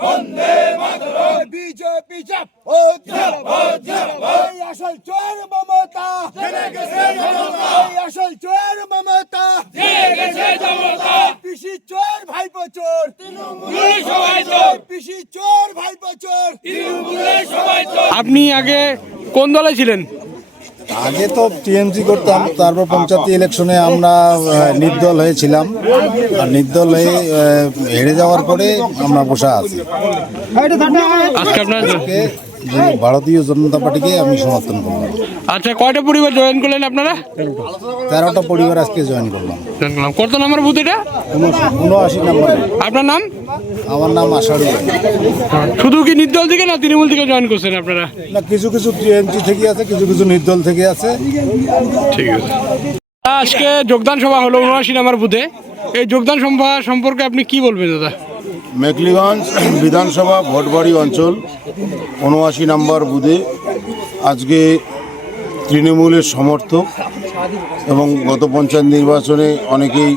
বন্দে মাতরম BJP জিন্দাবাদ জিন্দাবাদ এই আসল চোর মমতা জেনে গেছে জনতা এই আসল চোর মমতা জেনে গেছে জনতা পিসি চোর ভাইপো চোর তৃণমূলের সবাই চোর পিসি চোর ভাইপো চোর তৃণমূলের সবাই চোর। আপনি আগে কোন দলে ছিলেন? আগে তো টিএমসি করতাম, তারপর পঞ্চায়েত ইলেকশনে আমরা নির্দল হয়েছিলাম, আর নির্দল হয়ে হেরে যাওয়ার পরে আমরা বসে আছি। আজকে আপনার ভারতীয় জনতা পার্টিকে আমি সমর্থন করলাম। আচ্ছা, কয়টা পরিবার জয়েন করলেন আপনারা? 13টা পরিবার আজকে জয়েন করলাম। কত নম্বর বুথ এটা? 79 নম্বর। আপনার নাম? আমার নাম আশারু। শুধু কি নির্দল থেকে না তৃণমূল থেকে জয়েন করছেন আপনারা? না, কিছু কিছু টিএমসি থেকে আছে, কিছু কিছু নির্দল থেকে আছে। ঠিক আছে। আজকে যোগদান সভা হলো 79 নম্বর বুথে। এই যোগদান সভা সম্পর্কে আপনি কি বলবেন দাদা? মেখলিগঞ্জ বিধানসভা ভোটবাড়ি অঞ্চল 79 নম্বর বুথে আজকে তৃণমূলের সমর্থক এবং গত পঞ্চায়েত নির্বাচনে অনেকেই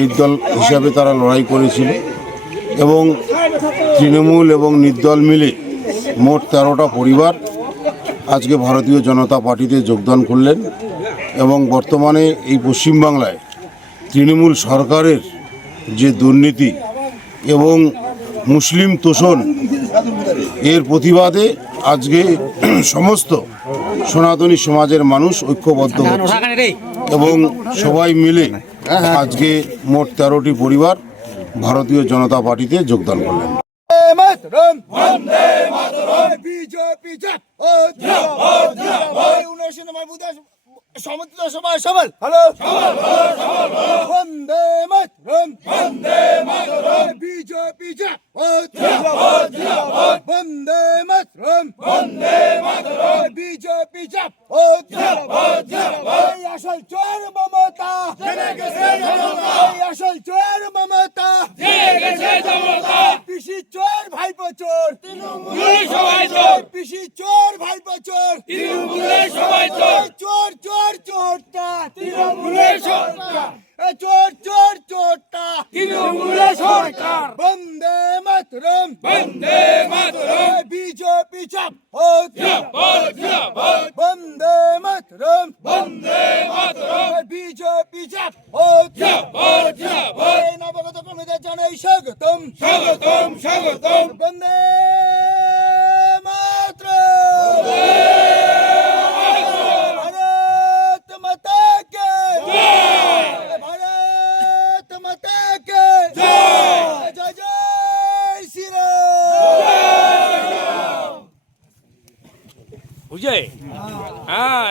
নির্দল হিসাবে তারা লড়াই করেছিল এবং তৃণমূল এবং নির্দল মিলে মোট 13টা পরিবার আজকে ভারতীয় জনতা পার্টিতে যোগদান করলেন এবং বর্তমানে এই পশ্চিমবাংলায় তৃণমূল সরকারের যে দুর্নীতি এবং মুসলিম তোষণ এর প্রতিবাদে আজকে সমস্ত সনাতনী সমাজের মানুষ ঐক্যবদ্ধ হচ্ছে এবং সবাই মিলে আজকে মোট 13টি পরিবার ভারতীয় জনতা পার্টিতে যোগদান করলেন। বন্দে মাতরম বিজেপি জিন্দাবাদ জিন্দাবাদ 79 নম্বর বুথে সমর্থিত সবাই সবল হ্যালো বন্দে মাতরম বিজেপি জিন্দাবাদ জিন্দাবাদ বন্দে মাতরম বিজেপি জিন্দাবাদ জিন্দাবাদ এই আসল চোর মমতা জেনে গেছে জনতা এই আসল চোর মমতা জেনে গেছে জনতা পিসি চোর ভাইপো চোর তৃণমূলের সবাই চোর পিসি চোর ভাইপো চোর তৃণমূলের সবাই চোর চোর চোর চোরটা তৃণমূলের সরকার চোর চোর চোরটা তৃণমূলের সরকার বন্দে মাতরম বিজেপি জিন্দাবাদ জিন্দাবাদ বন্দে মাতরম বিজেপি জিন্দাবাদ জিন্দাবাদ এই নবগত কর্মীদের জানাই স্বাগতম স্বাগতম স্বাগতম বন্দে মাতরম ভারত মাতা কে জয় ভারত মাতা কে জয় জয় জয় শ্রীরাম বুঝে? হ্যাঁ।